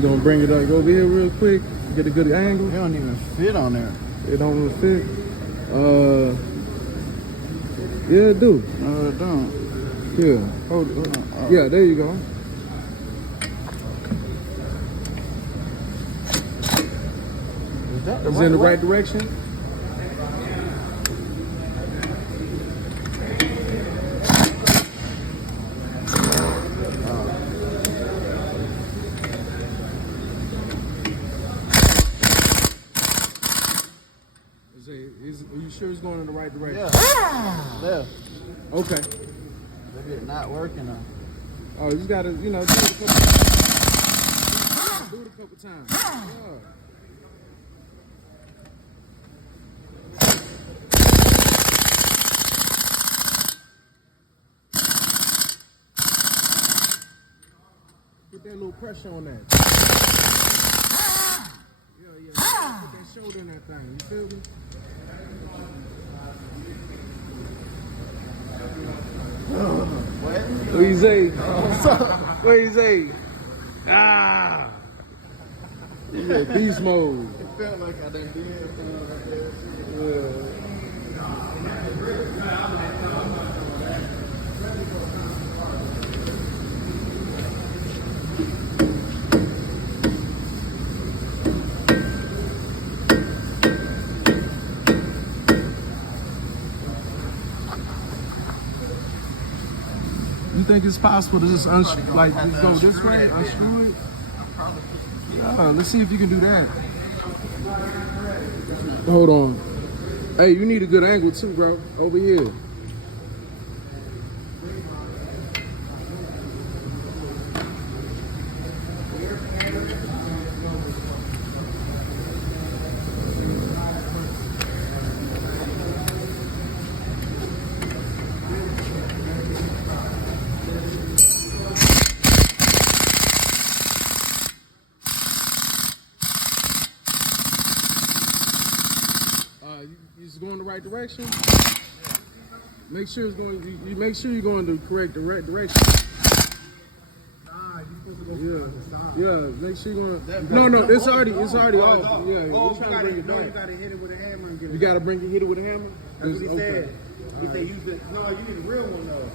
You gonna bring it up, go over here real quick, get a good angle. It don't even fit on there. It don't even fit. Yeah, it do. No, it don't. Yeah, hold it. Yeah, there you go. Is that Is it in the right direction? Are you sure it's going in the right direction? Yeah. Left. Okay. Maybe it's not working now. Oh, you just gotta, do it a couple times. Do it a couple times. Yeah. Put that little pressure on that. Yeah. Put that shoulder in that thing. You feel me? What you say? What you say? Ah! Yeah, beast mode. It felt like I done did something right there. Yeah. You think it's possible to just go this way, unscrew it? Let's see if you can do that. Hold on. Hey, you need a good angle too, bro. Over here. It's going the right direction. Make sure it's going. You make sure you're going the correct direction. Yeah. Make sure you're going. No. It's already off. Yeah. You gotta hit it with a hammer and get it. You gotta hit it with a hammer. That's what he said. He said use it. No, you need a real one though.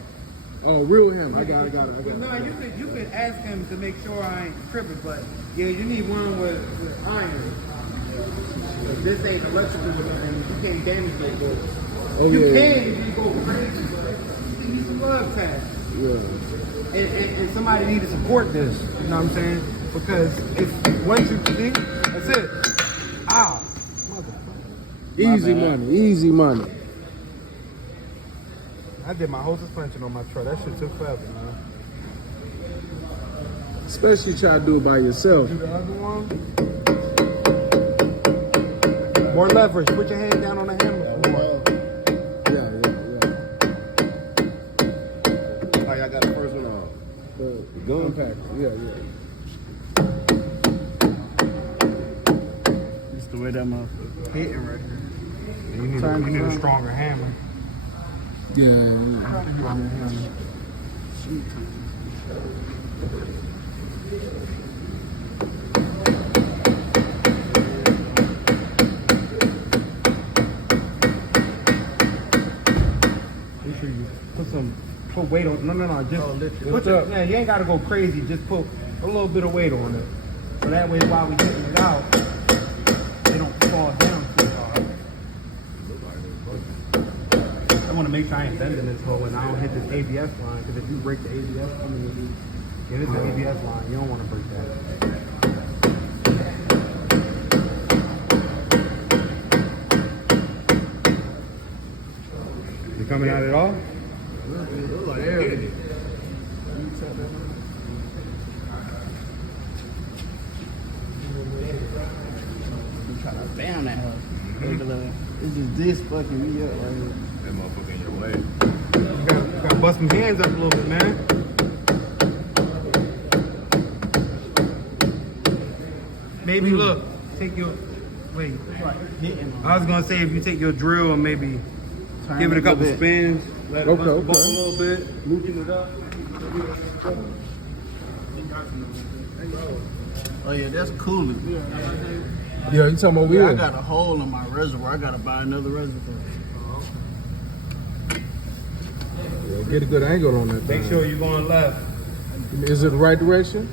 Oh, real hammer. I got it. No, you could ask him to make sure I ain't tripping, but yeah, you need one with iron. This ain't electrical and you can't damage those doors. Oh, you yeah. can if you go crazy, but you need some love tags. Yeah. And somebody need to support this. You know what I'm saying? Because if once you think, that's it. Ah, motherfucker. Easy money. I did my whole suspension on my truck. That shit took forever, man. Especially try to do it by yourself. Do the other one. More leverage. Put your hand down on the hammer. Yeah. Oh, y'all got the first one off. The gun pack. Yeah. Just the way that motherfucker hitting right here. You need a stronger hammer. Yeah. Put weight on. No. Just put your, yeah, you ain't gotta go crazy. Just put a little bit of weight on it, so that way while we getting it out, they don't fall down too hard. I want to make sure I ain't bending this hole and I don't hit this ABS line, because if you break the ABS, it's an ABS line. You don't want to break that. You coming out at all? Damn that hoe. It's just this fucking me up right here. That motherfucker in your way. You gotta bust some hands up a little bit, man. Maybe look, take your wait. I was gonna say if you take your drill and maybe give it a couple spins, let it bust the ball a little bit, loosen it up. Oh yeah, that's cooling. Yeah, you talking about Yeah, I wheel? got a hole in my reservoir. I gotta buy another reservoir. Yeah, get a good angle on that Make thing. sure you're going left. Is it the right direction?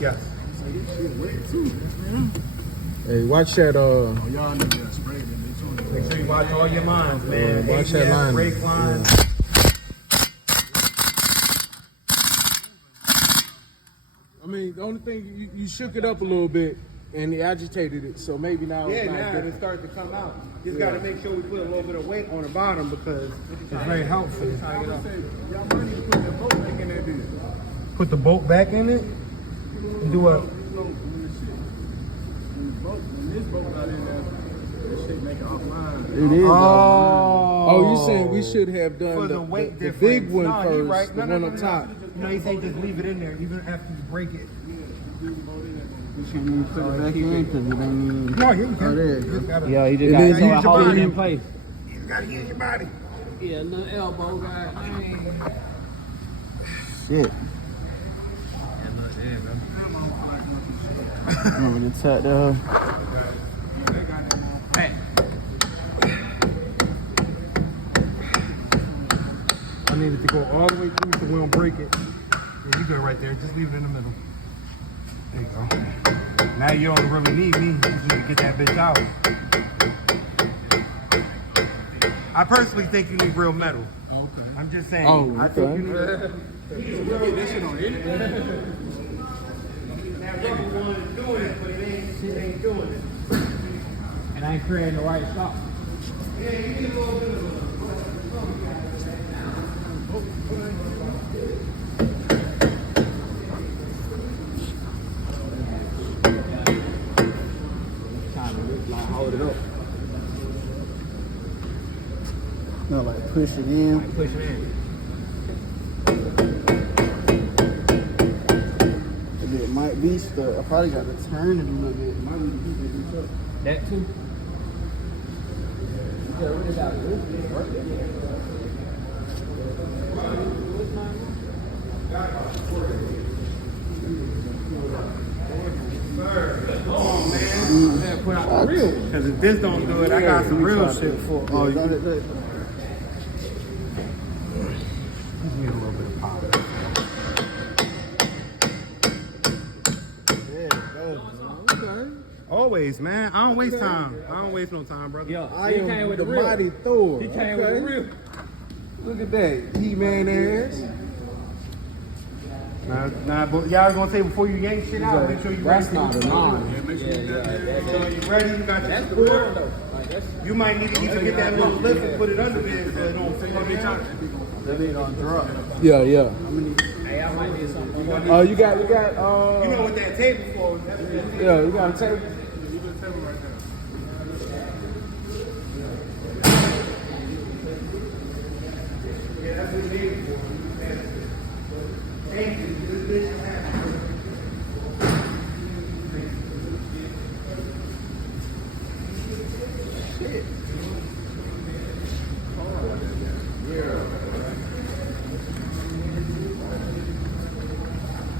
Yes. Hey, watch that. Oh, y'all niggas got sprayed in there too. Make sure you watch all your lines, man. Yeah, watch that ABS, line. brake lines. I mean, the only thing you shook it up a little bit and it agitated it, so maybe now. Yeah, it's not now different. it starts to come out. Just got to make sure we put a little bit of weight on the bottom because it's very helpful. Y'all might need to put that bolt back in that bitch. Put the bolt back in it and do a. When this bolt got in there, that shit make it offline. It is. Oh, Oh, you saying we should have for done the weight the difference. big one No, first, he right. the No, one no, up no, top. no. You know, he say just leave it in there even after you break it. You shouldn't even put it back in because it ain't even. No, you can. Oh, there you You go. just gotta, Yeah, you just And gotta then throw use it, your hold it body. in place. you gotta use your body. Yeah, little elbow guy. Shit. Remember to tap the. I need it to go all the way through so we don't break it. Yeah, you good right there. Just leave it in the middle. There you go. Now you don't really need me. You just need to get that bitch out. I personally think you need real metal. Okay. I'm just saying. Oh, I think okay. you need. Get this shit on it. That rubber one is doing it, but it ain't doing it. And I ain't creating the right stop. Yeah, you need a little bit of a. Trying to like hold it up. No, like push it in. Like push it in. It might be stuck. I probably got to turn it a little bit. It might need to keep it up. That too. Yeah, really got it. Work it. Put out the real. Because if this don't do it, I got some real shit for. Oh, you got it? Just need a little bit of power. There it goes. Okay. Always, man. I don't waste time. I don't waste no time, brother. Yo, I he am came with the the real. mighty Thor. He came with the Okay. real. Look at that, He-Man ass. Nah, but y'all gonna say before you yank shit out, make sure you That's ready. not a nine. Yeah, make sure you got that. So you ready? You got your That's the support. real though. Like that's You might need to either get that little lift and put it under there so it don't fall down. That ain't gonna drop. Yeah, yeah. hey, I might need something. You got, You know what that table for? That's what it is. yeah, you got a table. Yeah, that's what it is for. Thank you. This bitch is happy.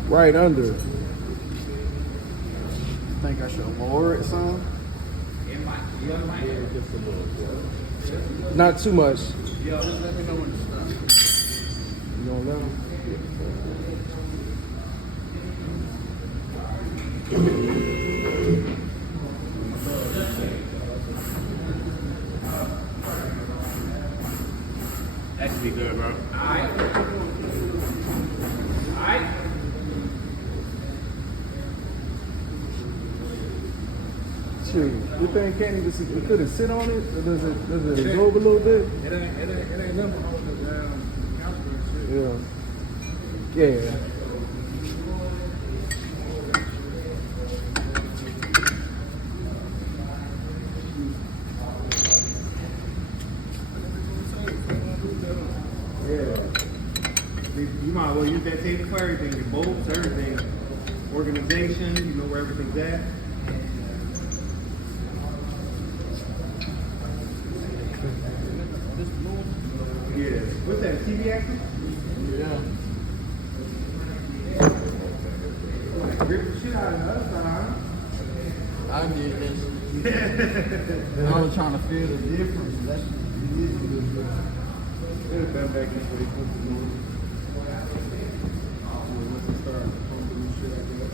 Right under. Think I should lower it some? Not too much. Yo, just let me know when to stop. You don't know? That should be good, bro. Shoot. You think can't even sit, could it sit on it? Or does it absorb a little bit? It ain't nothing holding it down. Yeah. Yeah. You might as well use that table for everything. Your bolts, everything. Organization, you know where everything's at. Yeah. What's that, TV axle? Yeah. Grip shit out of the other time. I did that shit. I was trying to feel the difference. That shit is good. It'll bend back this way. Put the moon. Once it start pumping shit like that.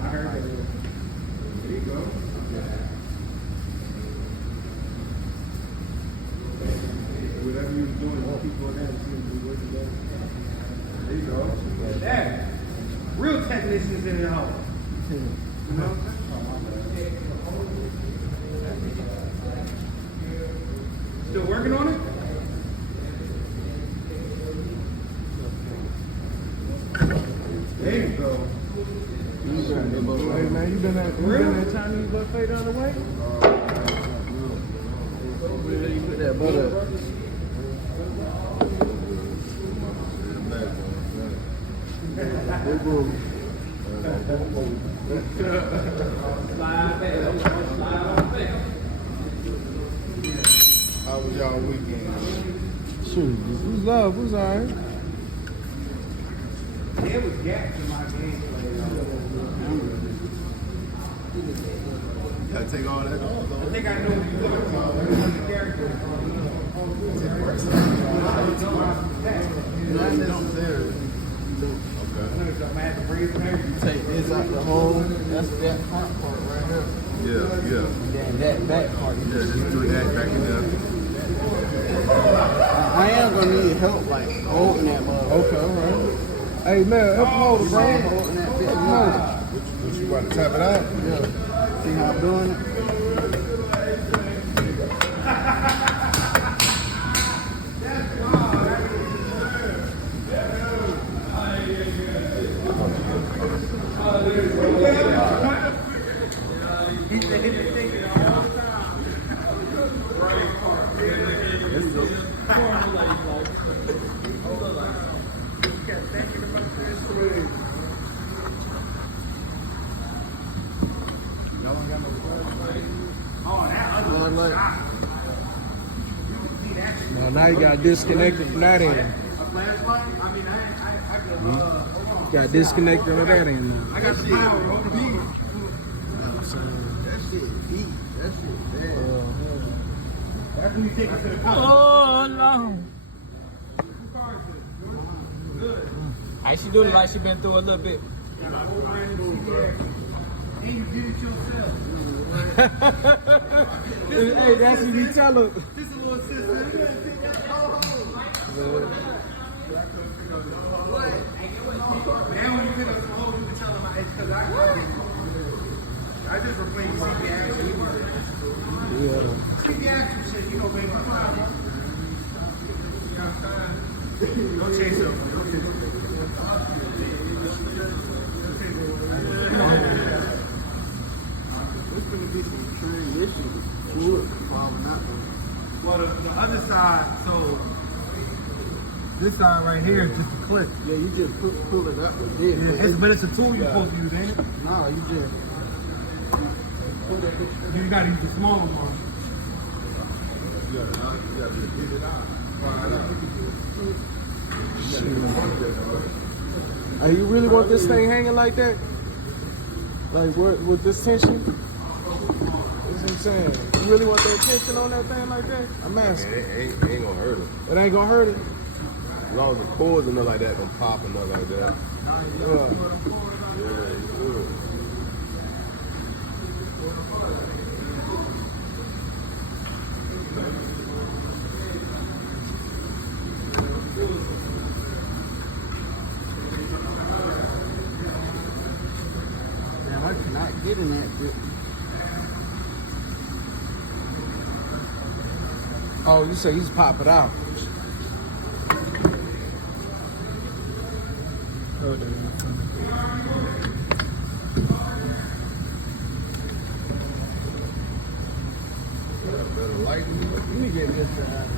I heard that. There you go. Whatever you was doing, just keep going down and see if you working better. There you go. There. Real technicians in the house. You know? Still working on it? There you go. Hey man, you been that Chinese buffet down the way? Where you put that butter up? How was y'all weekend? Shoot, who's love? Who's alright? There was gaps in my gameplay. Gotta take all that off. I think I know what you're looking for. The character. Nothing don't there. I'm gonna have to breathe in there. You take this out the hole. That's that front part right here. Yeah. And then that back part. Yeah, just do that back in there. I am gonna need help like holding that mother. Okay, alright. Hey man, help hold it, bro. Holding that bitch mother. What you about to tap it out? Yeah. See how I'm doing it? Now you got disconnected from that end. Got disconnected from that end. I got the power over here. That shit deep. That shit bad. After you take it to the car. Oh, long. How she do it like she been through a little bit. And you did it yourself. Hey, that's what you tell her. Just a little sister. Now when you pick up some hoes, you can tell them it's because I just replaced CP Axel. Yeah. CP Axel shit, you know, baby. Come on, bro. Don't chase up. Don't chase up. There's gonna be some transition fluid problem out there. Well, the other side, so this side right here is just a clip. Yeah, you just pull it up with this. Yeah, but it's a tool you're supposed to use, ain't it? No, you just put it. You gotta use the smaller one. Hey, you really want this thing hanging like that? Like with this tension? That's what I'm saying. You really want that tension on that thing like that? I'm asking. It ain't gonna hurt him. It ain't gonna hurt it. As long as the cords and nothing like that don't pop and nothing like that. Yeah. Yeah, it's good. Damn, I cannot get in that bit. Oh, you say he's pop it out. Better lighten. Let me get this side.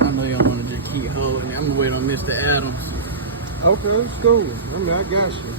I know y'all want to just keep holding me. I'm gonna wait on Mr. Adams. Okay, it's cool. I mean, I got you.